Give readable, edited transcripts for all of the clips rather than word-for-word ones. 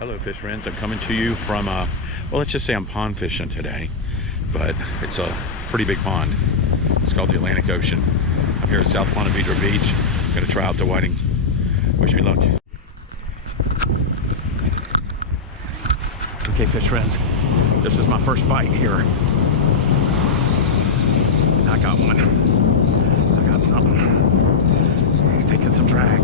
Hello fish friends, I'm coming to you from, well, let's just say I'm pond fishing today, but it's a pretty big pond. It's called the Atlantic Ocean. I'm here at South Ponte Vedra Beach. I'm gonna try out the whiting. Wish me luck. Okay fish friends, this is my first bite here. I got one. I got something. He's taking some drag.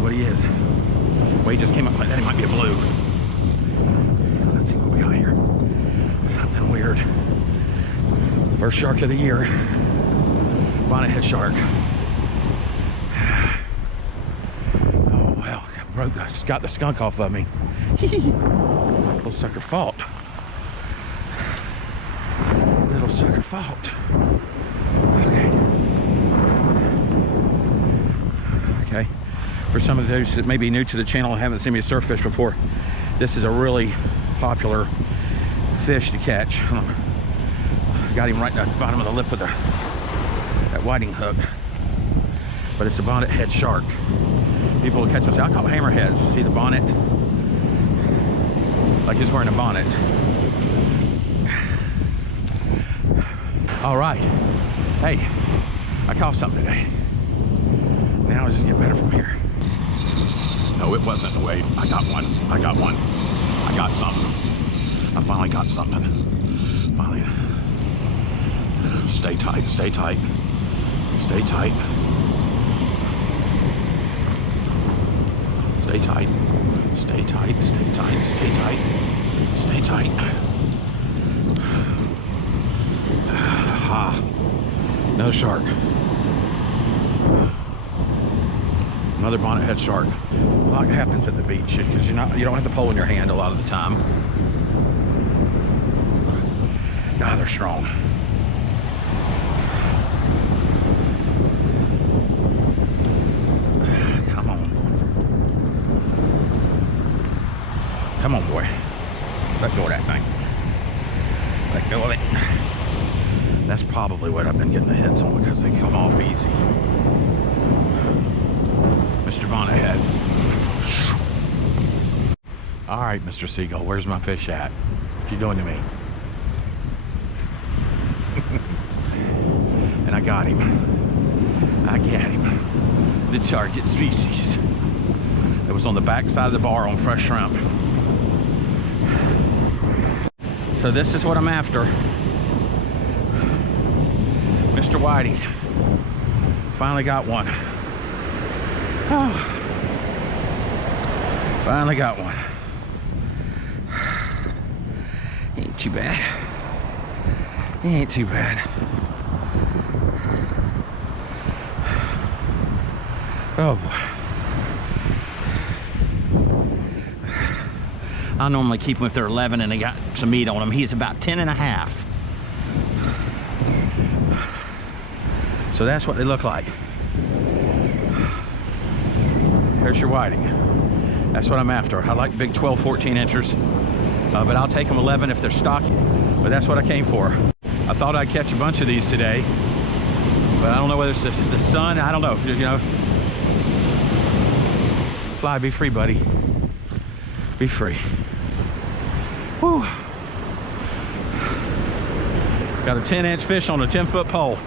What he is. Well, he just came up like that. He might be a blue. Let's see what we got here. Something weird. First shark of the year. Bonnethead shark. Oh well, just got the skunk off of me. Little sucker fought. Little sucker fought. Okay. For some of those that may be new to the channel and haven't seen me surf fish before, this is a really popular fish to catch. Got him right at the bottom of the lip with that whiting hook. But it's a bonnethead shark. People will catch them and say, I caught hammerheads. See the bonnet? Like he's wearing a bonnet. All right. Hey, I caught something today. Now it's just get better from here. No, it wasn't a wave. I got one. I got one. I got something. I finally got something. Finally. Stay tight. Stay tight. Stay tight. Stay tight. Stay tight. Stay tight. Stay tight. Stay tight. Aha. Another shark. Another bonnethead shark. A lot happens at the beach because you don't have the pole in your hand a lot of the time. God, they're strong. Come on. Come on, boy. Let go of that thing. Let go of it. That's probably what I've been getting the hits on because they come off easy. Mr. Bonnethead. All right, Mr. Seagull, where's my fish at? What you doing to me? And I got him. I got him. The target species. It was on the back side of the bar on fresh shrimp. So this is what I'm after. Mr. Whitey. Finally got one. Oh, finally got one. Ain't too bad. Ain't too bad. Oh boy. I normally keep them if they're 11 and they got some meat on them. He's about 10 and a half. So that's what they look like. There's your whiting. That's what I'm after. I like big 12, 14 inchers, but I'll take them 11 if they're stocky. But that's what I came for. I thought I'd catch a bunch of these today, but I don't know whether it's the sun. I don't know. You know, fly, be free, buddy. Be free. Whew. Got a 10-inch fish on a 10-foot pole.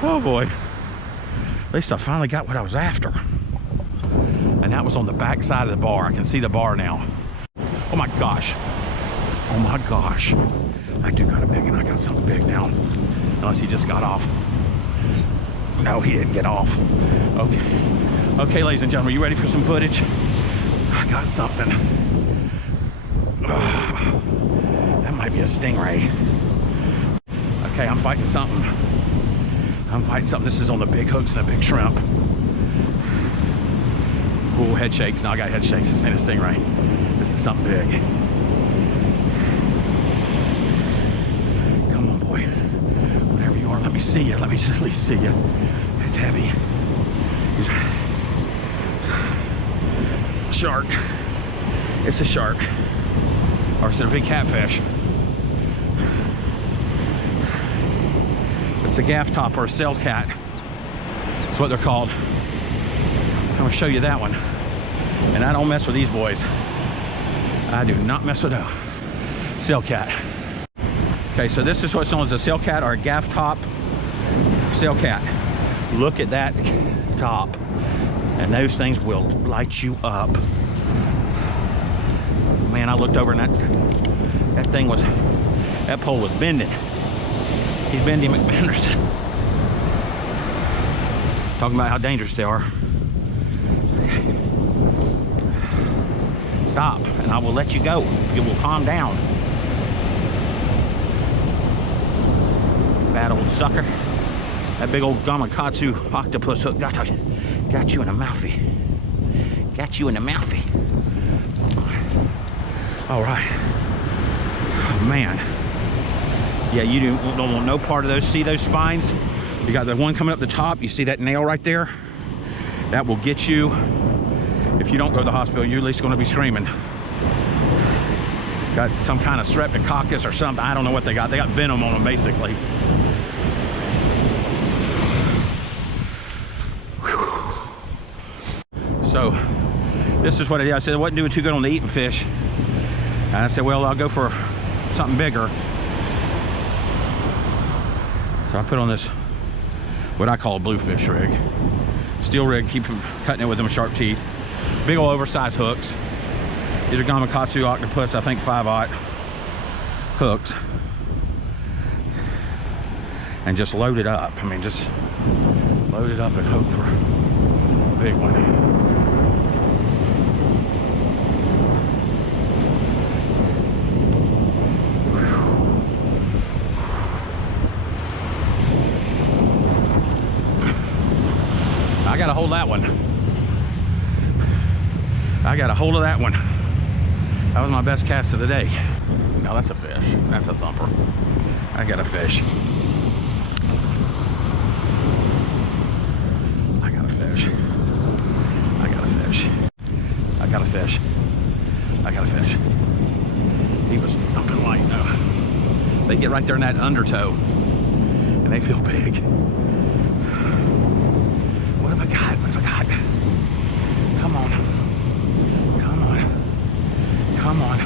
Oh boy. At least I finally got what I was after. And that was on the back side of the bar. I can see the bar now. Oh my gosh. Oh my gosh. I do got a big one. I got something big now. Unless he just got off. No, he didn't get off. Okay. Okay, ladies and gentlemen, you ready for some footage? I got something. That might be a stingray. Okay, I'm fighting something. I'm fighting something. This is on the big hooks and a big shrimp. Ooh, head shakes. Now I got head shakes. This ain't a stingray. This is something big. Come on, boy. Whatever you are, let me see you. Let me just at least see you. It's heavy. Shark. It's a shark. Or is it a big catfish? It's a gaff top or a sail cat. what they're called. I'm gonna show you that one. And I don't mess with these boys. I do not mess with them. Sailcat. Okay, so this is what's known as a sailcat or a gaff top sailcat. Look at that top. And those things will light you up. Man, I looked over and that thing was, that pole was bending. He's Bendy McBenderson. Talking about how dangerous they are. Stop, and I will let you go. You will calm down. Bad old sucker. That big old Gamakatsu octopus hook got you in a mouthy. Got you in a mouthy. All right. Oh, man. Yeah, you don't want no part of those. See those spines? You got the one coming up the top. You see that nail right there? That will get you. If you don't go to the hospital, you're at least going to be screaming. Got some kind of streptococcus or something. I don't know what they got. They got venom on them, basically. So, this is what I did. I said, I wasn't doing too good on the eating fish. And I said, well, I'll go for something bigger. So I put on this, what I call a bluefish rig. Steel rig, keep cutting it with them sharp teeth. Big old oversized hooks. These are Gamakatsu octopus, I think 5/0 hooks. And just load it up. I mean, just load it up and hope for a big one. I got a hold of that one. I got a hold of that one. That was my best cast of the day. Now that's a fish. That's a thumper. I got a fish. I got a fish. I got a fish. I got a fish. I got a fish. He was thumping light though. They get right there in that undertow and they feel big. What have I got? What have I got? Come on. Come on. Come on.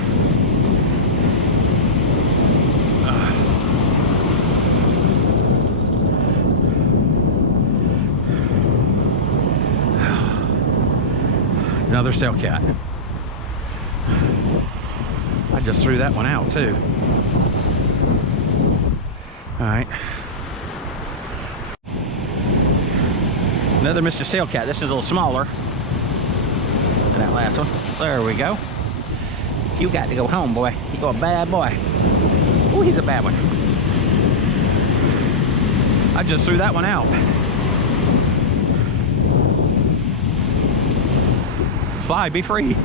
Another sailcat. I just threw that one out too. All right. Another Mr. Sailcat. This is a little smaller than that last one. There we go. You got to go home, boy. You're a bad boy. Oh, he's a bad one. I just threw that one out. Fly, be free.